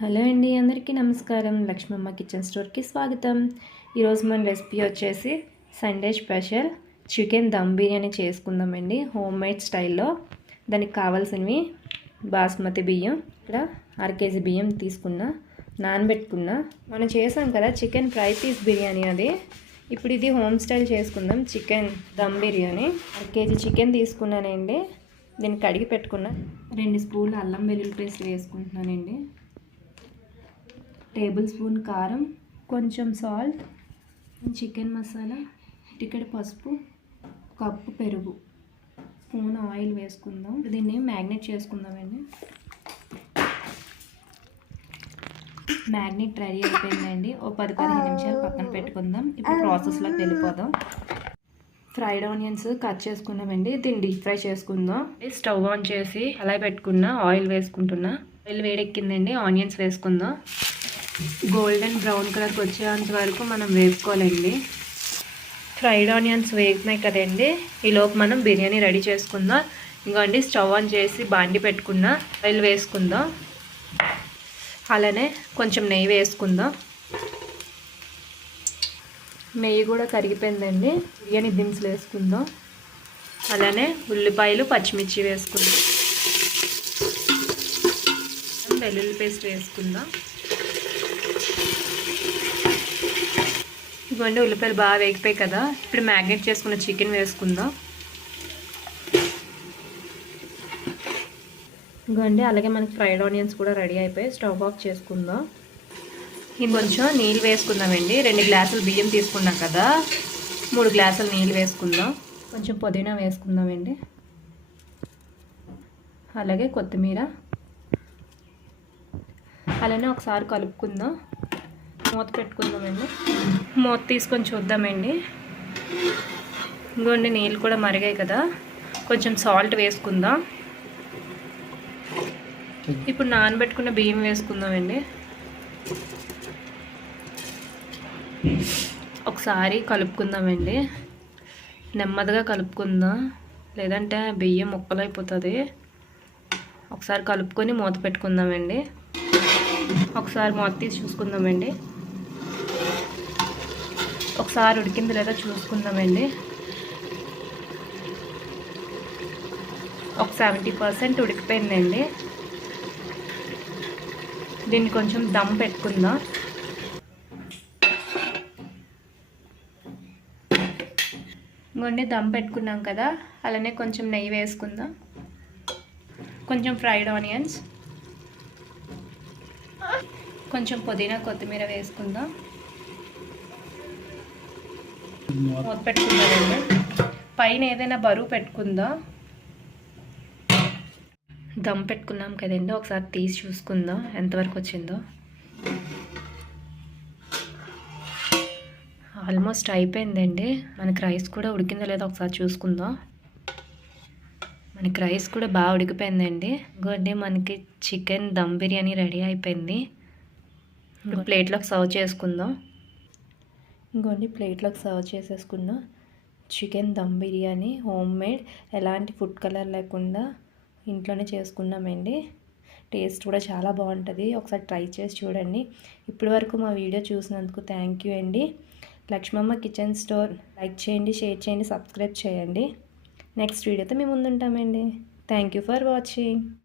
Hello అండి, అందరికీ నమస్కారం. లక్ష్మమ్మ కిచెన్ స్టోర్కి స్వాగతం. ఈరోజు మన రెసిపీ వచ్చేసి Sunday special chicken dum biryani చేసుకుందామండి, హోమ్ మేడ్ స్టైల్లో. దానికి కావాల్సినవి బాస్మతి బియ్యం, ఇక్కడ 1/2 కేజీ బియ్యం తీసుకున్నా, నానబెట్టుకున్నా. మనం చేసాం కదా చికెన్ ఫ్రై పీస్ బిర్యానీ, అది ఇప్పుడు ఇది హోమ్ స్టైల్ చేసుకుందాం. Chicken dum biryani 1/2 kg chicken తీసుకున్నానండి. దీన్ని కడిగి పెట్టుకున్నా. 2 స్పూన్లు అల్లం వెల్లుల్లి పేస్ట్ వేసుకుంటున్నానండి, టేబుల్ స్పూన్ కారం, కొంచెం సాల్ట్, చికెన్ మసాలా, చిటికెడు పసుపు, కప్పు పెరుగు, స్పూన్ ఆయిల్ వేసుకుందాం. దీన్ని మ్యాగ్నేట్ చేసుకుందామండి. మ్యాగ్నేట్ రెడీ అయిపోయిందండి. ఓ 10-15 నిమిషాలు పక్కన పెట్టుకుందాం. ఇప్పుడు ప్రాసెస్లోకి వెళ్ళిపోదాం. ఫ్రైడ్ ఆనియన్స్ కట్ చేసుకున్నామండి. దీన్ని డీప్ ఫ్రై చేసుకుందాం. స్టవ్ ఆన్ చేసి అలా పెట్టుకున్నా, ఆయిల్ వేసుకుంటున్నా. ఆయిల్ వేడెక్కిందండి, ఆనియన్స్ వేసుకుందాం. గోల్డెన్ బ్రౌన్ కలర్కి వచ్చేంత వరకు మనం వేసుకోవాలండి. ఫ్రైడ్ ఆనియన్స్ వేగినాయి కదండి, ఈలోపు మనం బిర్యానీ రెడీ చేసుకుందాం. ఇంకోండి, స్టవ్ ఆన్ చేసి బాండి పెట్టుకున్నా, ఆయిల్ వేసుకుందాం. అలానే కొంచెం నెయ్యి వేసుకుందాం. నెయ్యి కూడా కరిగిపోయిందండి. బిర్యానీ దినుసులు వేసుకుందాం. అలానే ఉల్లిపాయలు, పచ్చిమిర్చి వేసుకుందాం. వెల్లుల్లి పేస్ట్ వేసుకుందాం. ఇవ్వండి, ఉల్లిపాయలు బాగా వేగిపోయాయి కదా. ఇప్పుడు మ్యాగ్నేట్ చేసుకున్న చికెన్ వేసుకుందాం. ఇవ్వండి, అలాగే మనకి ఫ్రైడ్ ఆనియన్స్ కూడా రెడీ అయిపోయి స్టవ్ ఆఫ్ చేసుకుందాం. ఇంకొంచెం నీళ్ళు వేసుకుందామండి. 2 గ్లాసులు బియ్యం తీసుకున్నాం కదా, 3 గ్లాసులు నీళ్ళు వేసుకుందాం. కొంచెం పుదీనా వేసుకుందామండి, అలాగే కొత్తిమీర. అలానే ఒకసారి కలుపుకుందాం. మూత పెట్టుకుందామండి. మూత తీసుకొని చూద్దామండి. ఇంకోండి, నీళ్ళు కూడా మరిగాయి కదా, కొంచెం సాల్ట్ వేసుకుందాం. ఇప్పుడు నానబెట్టుకున్న బియ్యం వేసుకుందామండి. ఒకసారి కలుపుకుందామండి. నెమ్మదిగా కలుపుకుందాం, లేదంటే బియ్యం ముక్కలైపోతుంది. ఒకసారి కలుపుకొని మూత పెట్టుకుందామండి. ఒకసారి మూత తీసి చూసుకుందామండి. ఒకసారి ఉడికింది లేదా చూసుకుందామండి. ఒక 70% ఉడికిపోయిందండి. దీన్ని కొంచెం దమ్ పెట్టుకుందాం. ఇంకొండి, దమ్ పెట్టుకున్నాం కదా, అలానే కొంచెం నెయ్యి వేసుకుందాం. కొంచెం ఫ్రైడ్ ఆనియన్స్, కొంచెం పుదీనా, కొత్తిమీర వేసుకుందాం. మూత పెట్టుకుందామండి. పైన ఏదైనా బరువు పెట్టుకుందాం. దమ్ పెట్టుకున్నాం కదండి, ఒకసారి తీసి చూసుకుందాం ఎంతవరకు వచ్చిందో. ఆల్మోస్ట్ అయిపోయిందండి. మనకి రైస్ కూడా ఉడికిందో లేదో ఒకసారి చూసుకుందాం. మనకి రైస్ కూడా బాగా ఉడికిపోయిందండి. ఇంకోండి, మనకి చికెన్ దమ్ బిర్యానీ రెడీ అయిపోయింది. ఇప్పుడు ప్లేట్లోకి సర్వ్ చేసుకుందాం. ఇంకోండి, ప్లేట్లోకి సర్వ్ చేసేసుకుందాం. Chicken dum biryani home made, ఎలాంటి ఫుడ్ కలర్ లేకుండా ఇంట్లోనే చేసుకున్నామండి. టేస్ట్ కూడా చాలా బాగుంటుంది. ఒకసారి ట్రై చేసి చూడండి. ఇప్పటి వరకు మా వీడియో చూసినందుకు థ్యాంక్ యూ అండి. లక్ష్మమ్మ కిచెన్ స్టోర్ లైక్ చేయండి, షేర్ చేయండి, సబ్స్క్రైబ్ చేయండి. నెక్స్ట్ వీడియోతో మేము ముందుంటామండి. Thank you for watching.